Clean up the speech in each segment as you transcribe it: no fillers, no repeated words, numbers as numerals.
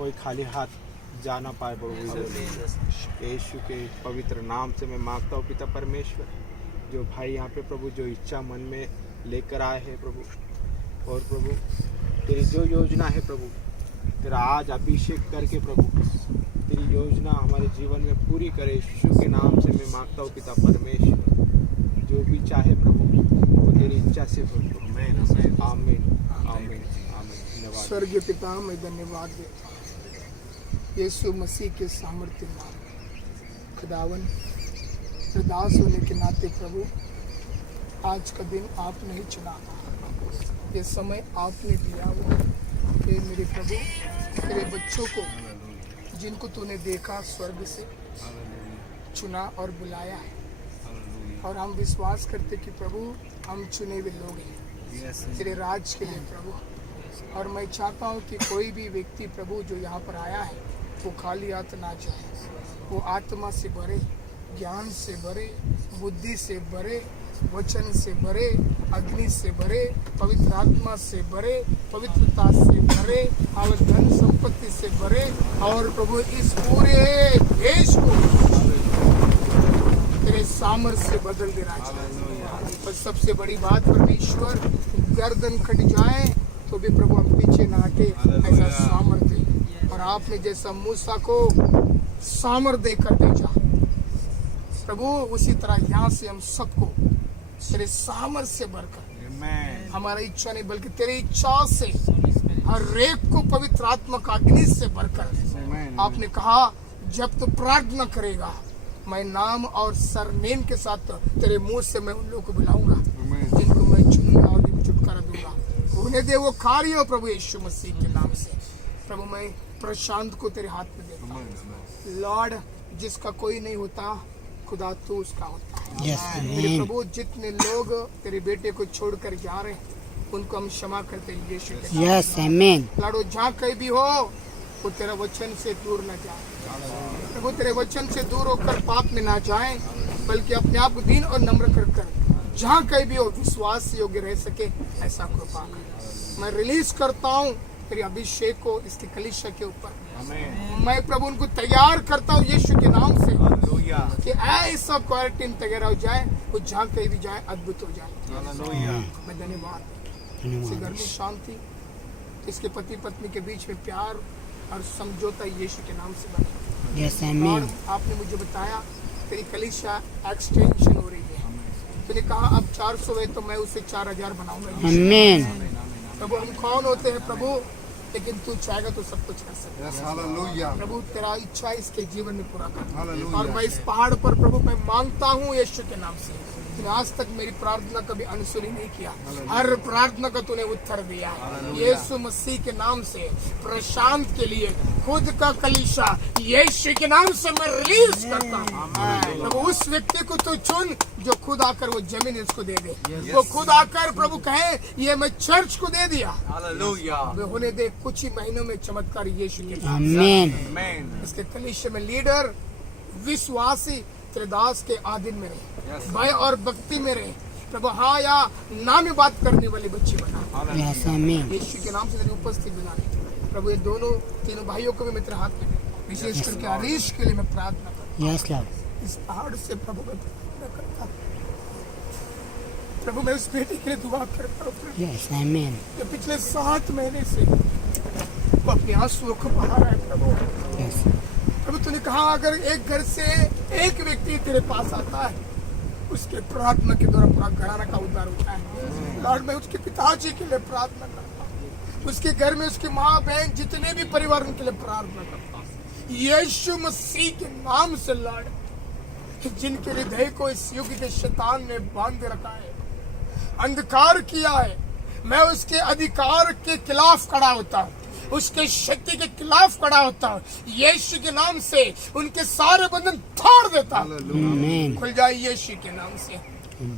कोई खाली हाथ जाना पाए प्रभु। यीशु के पवित्र नाम से मैं मांगता हूँ पिता परमेश्वर, जो भाई यहाँ पे प्रभु जो इच्छा मन में लेकर आए हैं प्रभु, और प्रभु तेरी जो योजना है प्रभु, तेरा आज अभिषेक करके प्रभु तेरी योजना हमारे जीवन में पूरी करे। यीशु के नाम से मैं मांगता हूँ पिता परमेश्वर, जो भी चाहे प्रभु वो तेरी इच्छा से हो। आमीन आमीन आमीन आमीन। धन्यवाद स्वर्गीय पिता, मैं धन्यवाद देता हूँ यीशु मसीह के सामर्थ्य नाम। खुदावन, दास होने के नाते प्रभु आज का दिन आपने ही चुना, ये समय आपने दिया हुआ कि मेरे प्रभु तेरे बच्चों को जिनको तूने देखा स्वर्ग से चुना और बुलाया है, और हम विश्वास करते कि प्रभु हम चुने हुए लोग हैं तेरे राज के लिए प्रभु। और मैं चाहता हूँ कि कोई भी व्यक्ति प्रभु जो यहाँ पर आया है वो खाली हाथ ना जाए, वो आत्मा से भरे, ज्ञान से भरे, बुद्धि से भरे, वचन से भरे, अग्नि से भरे, पवित्र आत्मा से भरे, पवित्रता से भरे, और धन संपत्ति से भरे, और प्रभु इस पूरे देश को तेरे सामर्थ्य से बदल दे राजा। पर सबसे बड़ी बात परमेश्वर, गर्दन कट जाए तो भी प्रभु हम पीछे ना हटे, ऐसा सामर्थ्य। और आपने जैसा मूसा को सामर्थ्य देकर भेजा प्रभु, उसी तरह यहाँ से हम सबको तेरे सामर्थ्य से भरकर, हमारा इच्छा नहीं बल्कि तेरी इच्छा से हर एक को पवित्र आत्मा का अग्नि से भरकर। आपने कहा जब तू प्रार्थना करेगा मैं नाम और सरनेम के साथ तेरे मुंह से मैं उन लोगों को बुलाऊंगा जिनको मैं चुनूंगा और भी छुटकारा दूंगा। उन्हें दे वो कार्य हो प्रभु यीशु मसीह के नाम से। प्रभु मैं प्रशांत को तेरे हाथ में देता हूँ लॉर्ड, जिसका कोई नहीं होता खुदा तू उसका होता है। मेरे प्रभु जितने लोग तेरे बेटे को छोड़कर जा रहे हैं उनको हम क्षमा करते हैं यीशु के नाम। लॉर्ड जहाँ कहीं भी हो वो तेरा वचन से दूर न जाए प्रभु, तेरे वचन से दूर होकर पाप में ना जाए, बल्कि अपने आप को दीन और नम्र कर कर जहाँ कहीं भी हो विश्वास योग्य रह सके, ऐसा कृपा कर। मैं रिलीज करता हूँ तेरे अभिषेक को इसकी कलीसिया के ऊपर। मैं प्रभु उनको तैयार करता हूँ यीशु के नाम से कि ऐसा क्वारंटीन तैयार हो जाए, वो जहाँ कहीं भी जाए अद्भुत हो जाए। मैं धन्यवाद से घर में शांति, इसके पति पत्नी के बीच में प्यार और समझौता यीशु के नाम से बने। और आपने मुझे बताया तेरी कलीसिया एक्सटेंशन हो रही है, तूने कहा अब 400 है तो मैं उसे 4000 बनाऊंगा। प्रभु हम कौन होते हैं प्रभु, लेकिन तू चाहेगा तो सब कुछ कर सकता है। प्रभु तेरा इच्छा इसके जीवन में पूरा कर। और मैं इस पहाड़ पर प्रभु मैं मांगता हूँ यीशु के नाम से, आज तक मेरी प्रार्थना कभी अनसुनी नहीं किया, हर प्रार्थना का तूने उत्तर दिया। यीशु मसीह के नाम से प्रशांत के लिए खुद का कलीसिया यीशु के नाम से मैं रिलीज करता हूँ। प्रभु उस व्यक्ति को तू चुन जो खुद आकर वो जमीन उसको दे दे, वो खुद आकर प्रभु कहे ये मैं चर्च को दे दिया। वे होने दे कुछ ही महीनों में चमत्कार यीशु के नाम से। इसके कलीसिया में लीडर विश्वासी तेरे दास के आधीन में रहे, भय और भक्ति में रहे प्रभु। हाँ या ना में बात करने वाले बच्चे बना यीशु के नाम से तेरी उपस्थिति बना प्रभु। ये दोनों तीनों भाइयों को भी मैं तेरे हाथ में विशेष करके हरीश के लिए मैं प्रार्थना करता हूँ। इस पहाड़ से प्रभु मैं प्रार्थना करता हूँ प्रभु, मैं उस बेटे के लिए दुआ करता हूँ जो पिछले 7 महीने से वो अपने आंसुओं को बहा रहा है प्रभु। प्रभु तूने कहा अगर एक घर से एक व्यक्ति तेरे पास आता है उसके प्रार्थना के द्वारा पूरा घराना का उद्धार होता है। लॉर्ड मैं उसके पिताजी के लिए प्रार्थना करता हूँ, उसके घर में उसकी माँ बहन जितने भी परिवार उनके लिए प्रार्थना करता हूँ यीशु मसीह के नाम से। लॉर्ड जिनके हृदय को इस युग के शैतान ने बांध रखा है, अंधकार किया है, मैं उसके अधिकार के खिलाफ खड़ा होता हूँ, उसके शक्ति के खिलाफ खड़ा होता हूँ यीशु के नाम से। उनके सारे बंधन तोड़ देता हूँ, खुल जाए यीशु के नाम से।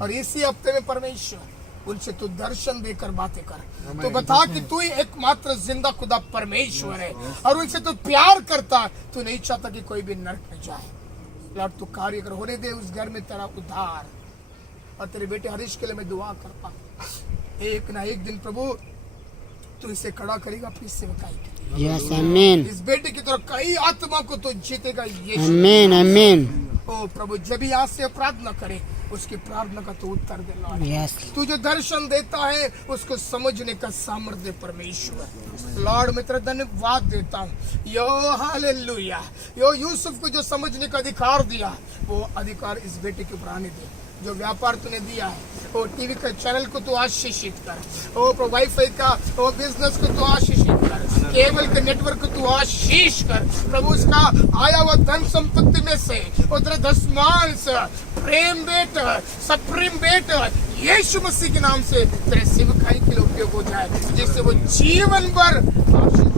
और इसी हफ्ते में परमेश्वर उनसे तू दर्शन देकर बातें कर, तो बता कि तू ही एकमात्र जिंदा खुदा परमेश्वर है और उनसे तू प्यार करता, तू नहीं चाहता कि कोई भी नरक में जाए। लॉर्ड तू कार्य कर, होने दे उस घर में तेरा उद्धार। और तेरे बेटे हरीश के लिए मैं दुआ करता हूँ, एक ना एक दिन प्रभु तू इसे खड़ा करेगा अपनी सेवकाई के लिए। यस आमीन इस बेटे की तरफ कई आत्मा को तो जीतेगा यीशु। आमीन आमीन ओ प्रभु, जब भी आज से प्रार्थना करे उसकी प्रार्थना का तो उत्तर दे लॉर्ड। यस तू जो दर्शन देता है उसको समझने का सामर्थ्य परमेश्वर। लॉर्ड मैं तेरा धन्यवाद देता हूँ। यो हालेलुया, यो यूसुफ को जो समझने का अधिकार दिया वो अधिकार इस बेटे के ऊपर आने दे। जो व्यापार तूने दिया है वो टीवी का चैनल को तू आशीषित कर। ओ वाईफाई का वो बिजनेस को तू आशीषित कर। केबल के नेटवर्क को तू आशीष कर प्रभु। उसका आया हुआ धन संपत्ति में से वो तेरा दशमांश प्रेम बेट सप्रीम बेट यीशु मसीह के नाम से तेरे सेवकाई के लिए उपयोग हो जाए, जिससे वो जीवन भर आशीष।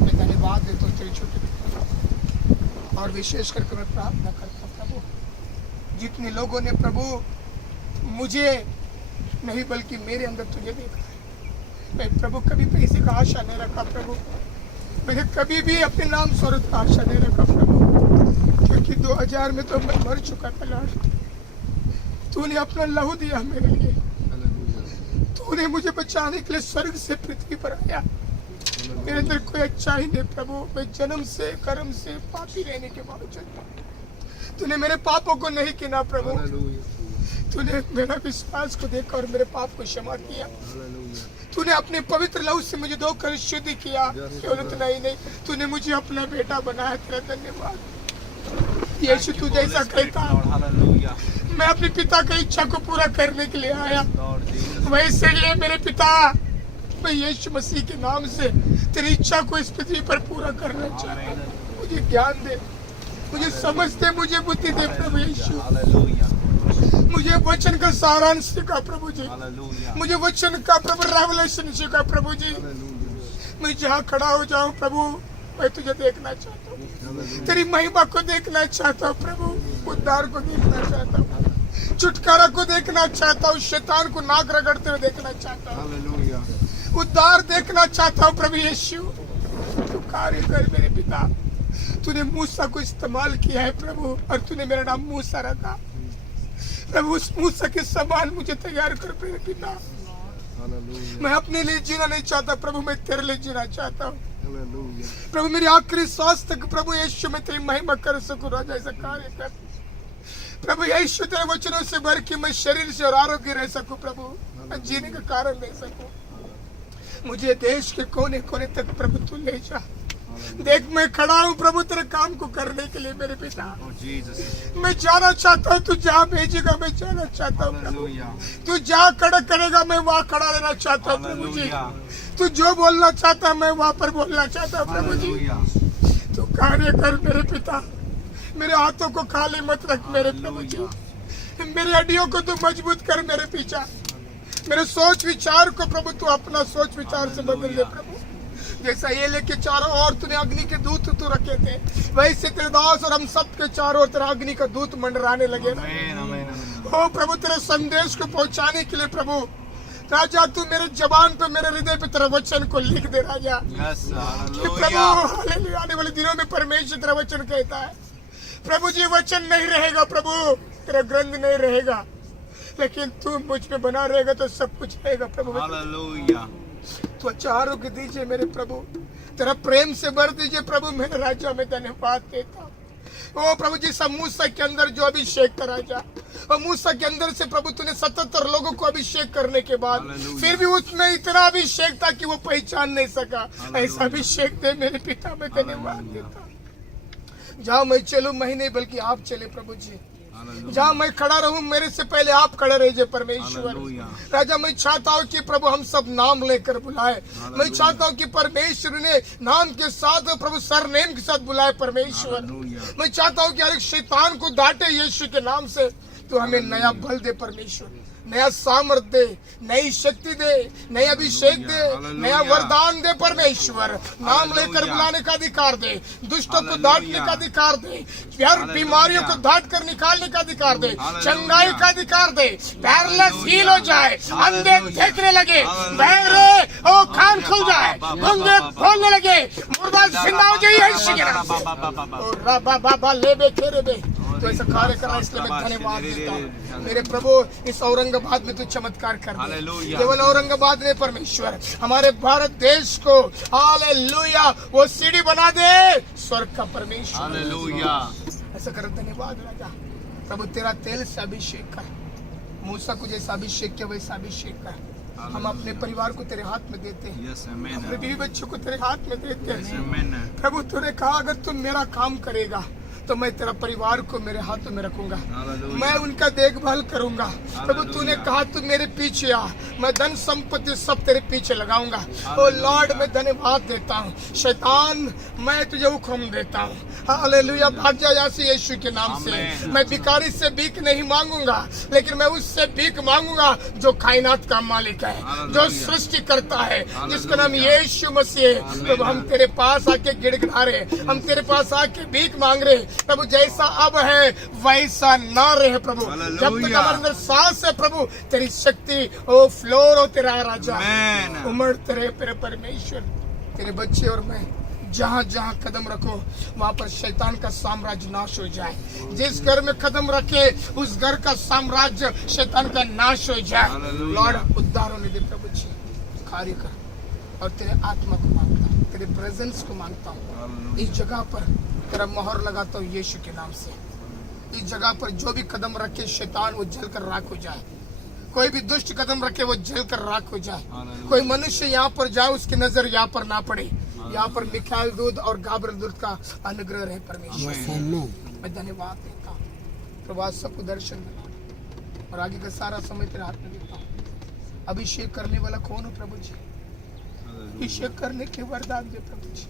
मैं धन्यवाद देता हूँ तेरे छोटे और विशेष करके मैं प्रार्थना करता हूँ प्रभु, जितने लोगों ने प्रभु मुझे नहीं बल्कि मेरे अंदर तुझे देखा है। मैं प्रभु कभी पैसे का आशा नहीं रखा प्रभु, मैंने कभी भी अपने नाम स्वरूप का आशा नहीं रखा प्रभु, क्योंकि 2000 में तो मैं मर चुका था लॉर्ड। तूने अपना लहू दिया मेरे लिए, तूने मुझे बचाने के लिए स्वर्ग से पृथ्वी पर आया। मेरे अंदर कोई अच्छाई नहीं प्रभु, मैं जन्म से कर्म से पापी रहने के बावजूद तूने मेरे पापों को नहीं गिना प्रभु। तूने मेरा विश्वास को देखा और मेरे पाप को क्षमा किया। तूने अपने पवित्र लहू से मुझे धोकर शुद्ध किया। केवल इतना ही नहीं, तूने मुझे अपना बेटा बनाया। तेरा धन्यवाद यीशु। तू जैसा कहता मैं अपने पिता की इच्छा को पूरा करने के लिए आया, वैसे लिए मेरे पिता मैं यीशु मसीह के नाम से तेरी इच्छा को इस पृथ्वी पर पूरा करना चाहता हूँ। मुझे ज्ञान दे, मुझे समझ दे, मुझे बुद्धि दे प्रभु यीशु। मुझे वचन का सारांश सिखा प्रभु जी, मुझे वचन का प्रभु रेवलेशन सिखा प्रभु जी। मैं जहाँ खड़ा हो जाऊँ प्रभु, मैं तुझे देखना चाहता हूँ, तेरी महिमा को देखना चाहता हूँ प्रभु, उद्धार को देखना चाहता हूँ, छुटकारा को देखना चाहता हूँ, शैतान को नाक रगड़ते हुए देखना चाहता हूँ, उद्धार देखना चाहता हूँ प्रभु यीशु। तू कार्य कर मेरे पिता। तूने मूसा को इस्तेमाल किया है प्रभु, और तूने मेरा नाम मूसा रखा प्रभु। उस मूसा के समान मुझे तैयार कर मेरे पिता। मैं अपने लिए जीना नहीं चाहता प्रभु, मैं तेरे लिए जीना चाहता हूँ प्रभु। मेरी आखिरी सांस तक प्रभु यीशु मैं तेरी महिमा कर सकूं। राजा ऐसा कार्य कर प्रभु यीशु, तेरे वचनों से भर के मैं शरीर से और आरोग्य रह सकूं प्रभु, मैं जीने का कारण रह सकूं। मुझे देश के कोने कोने तक प्रभु तू ले जा। देख मैं खड़ा हूँ प्रभु तेरे काम को करने के लिए मेरे पिता। मैं जाना चाहता हूँ, तू जहाँ भेजेगा मैं जाना चाहता हूँ प्रभु। तू जहाँ खड़ा करेगा मैं वहाँ खड़ा रहना चाहता हूँ प्रभु जी। तू जो बोलना चाहता है मैं वहाँ पर बोलना चाहता हूँ प्रभु जी। तू कार्य कर मेरे पिता। मेरे हाथों को खाली मत रख मेरे प्रभु जी। मेरी हड्डियों को तू मजबूत कर मेरे पीछा। मेरे सोच विचार को प्रभु तू अपना सोच विचार से बदल दे प्रभु। जैसा ये लेके चारों ओर तूने अग्नि के दूत तू रखे थे, वैसे तेरे दास और हम सब के चारों ओर तेरा अग्नि का दूत मंडराने लगे। ओ प्रभु तेरे संदेश को पहुंचाने के लिए प्रभु राजा तू मेरे जबान पे मेरे हृदय पे तेरा वचन को लिख दे राजा। कि प्रभु हालेलुया, आने वाले दिनों में परमेश्वर तेरा वचन कहता है प्रभु जी वचन नहीं रहेगा प्रभु, तेरा ग्रंथ नहीं रहेगा, लेकिन तू मुझ पे बना रहेगा तो सब कुछ रहेगा प्रभु। तो अच्छा आरोग्य दीजिए मेरे प्रभु, तेरा प्रेम से भर दीजिए प्रभु। मेरे राजा में धन्यवाद देता हूँ। ओ प्रभु जी सब मूसा के अंदर जो अभिषेक था राजा, और मूसा के अंदर से प्रभु तूने 77 लोगों को अभिषेक करने के बाद फिर भी उसमें इतना अभिषेक था कि वो पहचान नहीं सका। ऐसा अभिषेक दे मेरे पिता, में धन्यवाद देता हूँ। जहाँ मैं चलूँ मैं नहीं बल्कि आप चले प्रभु जी। जहाँ मैं खड़ा रहूं मेरे से पहले आप खड़े रहिए परमेश्वर। राजा मैं चाहता हूँ कि प्रभु हम सब नाम लेकर बुलाए। मैं चाहता हूँ कि परमेश्वर ने नाम के साथ प्रभु सरनेम के साथ बुलाए परमेश्वर। मैं चाहता हूँ कि हर एक शैतान को डांटे यीशु के नाम से। तो हमें नया बल दे परमेश्वर, नया सामर्थ दे, नई शक्ति दे, नया अभिषेक दे, नया वरदान दे परमेश्वर। नाम लेकर बुलाने का अधिकार दे, दुष्टों को डांटने का अधिकार दे, हर बीमारियों को डांट कर निकालने का अधिकार दे, चंगाई का अधिकार दे, पैरलेस हील हो जाए, अंधे देखने लगे, बहरे ओ कान खुल जाए, गूंगे बोलने लगे, मुर्दा जिंदा हो जाए। तो ऐसा कार्य करना, इसलिए मैं धन्यवाद देता हूँ मेरे प्रभु। इस औरंगाबाद में तू चमत्कार कर दे, केवल औरंगाबाद में परमेश्वर हमारे भारत देश को हालेलुया वो सीढ़ी बना दे स्वर्ग का परमेश्वर। हालेलुया। ऐसा कर, धन्यवाद राजा प्रभु। तेरा तेल से अभिषेक कर, मूसा को जैसा अभिषेक किया वैसा अभिषेक कर। हम अपने परिवार को तेरे हाथ में देते हैं, अपने बीवी बच्चों को तेरे हाथ में देते हैं प्रभु। तूने कहा अगर तुम मेरा काम करेगा तो मैं तेरा परिवार को मेरे हाथों में रखूंगा, मैं उनका देखभाल करूंगा प्रभु। तूने कहा तू मेरे पीछे आ, मैं धन संपत्ति सब तेरे पीछे लगाऊंगा। ओ लॉर्ड मैं धन्यवाद देता हूँ। शैतान मैं तुझे हुक्म देता हूँ, हालेलुया, भाग जा यहाँ से यीशु के नाम से। मैं भिखारी से भीख नहीं मांगूंगा, लेकिन मैं उससे भीख मांगूंगा जो कायनात का मालिक है, जो सृष्टि करता है, जिसका नाम यीशु मसीह है। प्रभु हम तेरे पास आके गिड़गिड़ा रहे, हम तेरे पास आके भीख मांग रहे प्रभु। जैसा अब है वैसा ना रहे प्रभु। जब तक हमारे अंदर सांस है प्रभु, तेरी शक्ति ओ फ्लोर हो तेरा राजा उमड़ते रहे तेरे परमेश्वर। तेरे बच्चे और मैं जहाँ जहाँ कदम रखो वहाँ पर शैतान का साम्राज्य नाश हो जाए। जिस घर में कदम रखे उस घर का साम्राज्य शैतान का नाश हो जाए। लॉर्ड उद्धार होने दे प्रभु जी, कार्य कर। और तेरे आत्मा को मांगता हूँ, तेरे प्रेजेंस को मांगता हूँ। इस जगह पर तेरा मोहर लगाता हूँ यीशु के नाम से। इस जगह पर जो भी कदम रखे शैतान वो जल कर राख हो जाए। कोई भी दुष्ट कदम रखे वो जल कर राख हो जाए। कोई मनुष्य यहाँ पर जाए उसकी नजर यहाँ पर ना पड़े। यहाँ पर मिखाइल दूत और गाब्रिएल दूत का अनुग्रह रहे परमेश्वर। मैं धन्यवाद देता हूँ प्रभु, सबको दर्शन देना और आगे का सारा समय तेरे हाथ में देता हूँ। अभिषेक करने वाला कौन हो प्रभु जी? अभिषेक करने के वरदान दे प्रभु जी।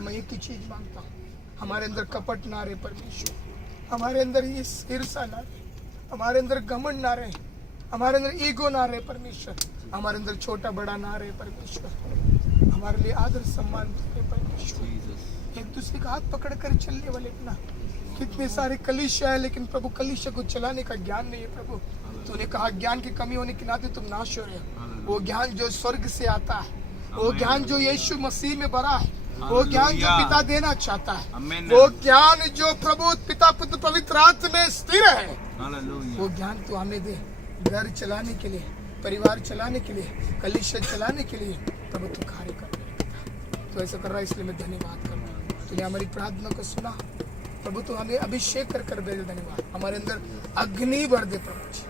मैं एक ही चीज मांगता हूँ, हमारे अंदर कपट ना रहे परमेश्वर, हमारे अंदर ये ईर्ष्या ना रहे, हमारे अंदर घमंड ना रहे, हमारे अंदर ईगो ना रहे परमेश्वर, हमारे अंदर छोटा बड़ा ना रहे परमेश्वर। हमारे लिए आदर सम्मान दे परमेश्वर। एक दूसरे का हाथ पकड़ कर चलने वाले अपना कितने सारे कलीसिया है, लेकिन प्रभु कलीसिया को चलाने का ज्ञान नहीं है प्रभु। तूने कहा ज्ञान की कमी होने के नाते तुम नाश हो रहे हो। वो ज्ञान जो स्वर्ग से आता है, वो ज्ञान जो यीशु मसीह में भरा है, वो ज्ञान जो पिता देना चाहता है, वो ज्ञान जो प्रभु पिता पुत्र पवित्र आत्मा में स्थिर है, वो ज्ञान तू हमें दे। घर चलाने के लिए, परिवार चलाने के लिए, कलीसिया चलाने के लिए प्रभु तू कार्य कर। तो ऐसा कर रहा है, इसलिए मैं धन्यवाद कर रहा हूँ। तूने हमारी प्रार्थना को सुना प्रभु, तू हमें अभिषेक कर कर भेज। धन्यवाद। हमारे अंदर अग्नि भर दे प्रभु जी।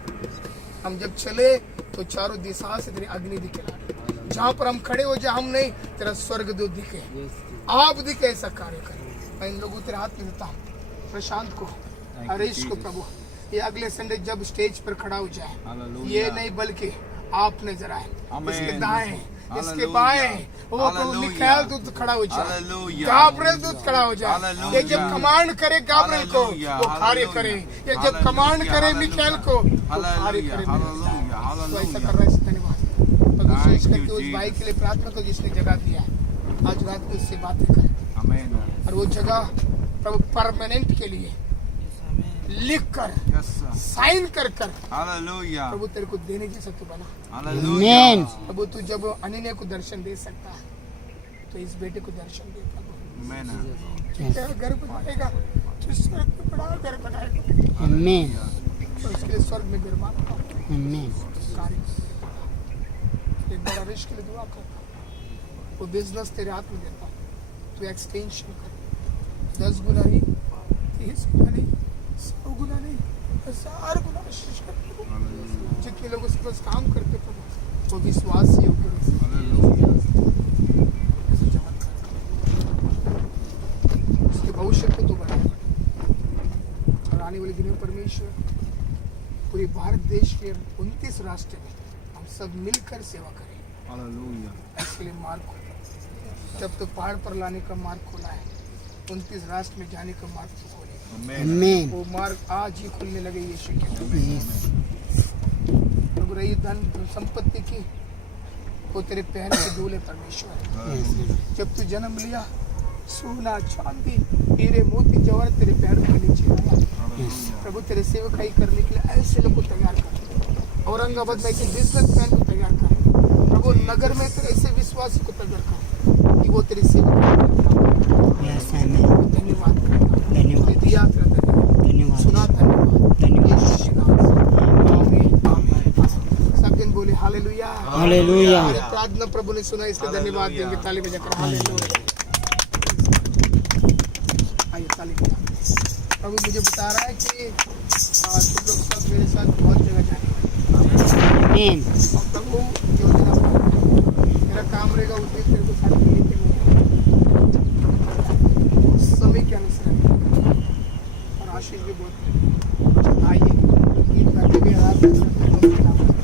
हम जब चले तो चारों दिशा से तेरी अग्नि दिखे। जहाँ पर हम खड़े हो जाए हम नहीं, तेरा स्वर्गदूत दिखे, आप दिखे। ऐसा कार्य कर। मैं इन लोगों तेरे हाथ में देता हूँ, प्रशांत को, हरीश को प्रभु। ये अगले संडे जब स्टेज पर खड़ा हो जाए, ये नहीं बल्कि आप नजर आए, इसके दाएं इसके बाएं वो प्रभु मिखाइल दूत खड़ा हो जाए, गाब्रिएल दूत खड़ा हो जाए। ये जब कमांड करे गाब्रिएल को वो कार्य करे, ये जब कमांड करे मिखाइल को वो कार्य करे। तो ऐसा कर रहा है, धन्यवाद। विशेष करके उस भाई के लिए प्रार्थना को जिसने जगह दिया है, आज रात को उससे बातें कर और वो जगह प्रभु परमानेंट के लिए लिख कर साइन कर कर प्रभु तेरे को देने जैसा तू बना। प्रभु तू जब अनन्या को दर्शन दे सकता है तो इस बेटे को दर्शन दे प्रभु। तेरा घर बनाएगा तो स्वर्ग में बड़ा घर बनाएगा। तो इसके लिए स्वर्ग में घर मांगता हूँ। एक बार हरीश के लिए दुआ करता, वो बिजनेस तेरे हाथ में देता हूँ। तू एक्सटेंशन कर, 10 गुना नहीं, 30 गुना नहीं, 100 गुना नहीं, 1000 गुना विशेष कर। जितने लोग उसके पास काम करते थे वो विश्वास योग्य उसके भविष्य को तो बढ़ाए। और आने वाले दिनों में परमेश्वर पूरे भारत देश के 29 राष्ट्र में हम सब मिलकर सेवा करें। इसके लिए मार्ग खोला, जब तो पहाड़ पर लाने का मार्ग खोला है, 29 राष्ट्र में जाने का मार्ग तो खोले। वो मार्ग आज ही खुलने लगे यीशु के। प्रभु रही धन संपत्ति की वो तेरे पैर के धूले परमेश्वर। जब तू जन्म लिया सोना चांदी हीरे मोती जवाहर तेरे पैरों के नीचे आया। प्रभु तेरे सेवकाई करने के लिए ऐसे लोग को तैयार कर। औरंगाबाद में ऐसे बिजनेसमैन को तैयार कर प्रभु। नगर में तेरे ऐसे विश्वासी को तैयार कर कि वो तेरे सेवकाई। धन्यवाद। धन्यवाद। हालेलुया। हमारी प्रार्थना प्रभु ने सुना, इसलिए धन्यवाद देंगे। ताली बजाकर हालेलुया। आइए ताली बजाकर। प्रभु मुझे बता रहा है कि तुम लोग सब मेरे साथ बहुत जगह जाएंगे आमीन। और प्रभु योजना मेरा काम रहेगा उस दिन तेरे को साथ लेके समय के अनुसार और आशीष भी बहुत। आइए गीत गाते हुए आराधना करते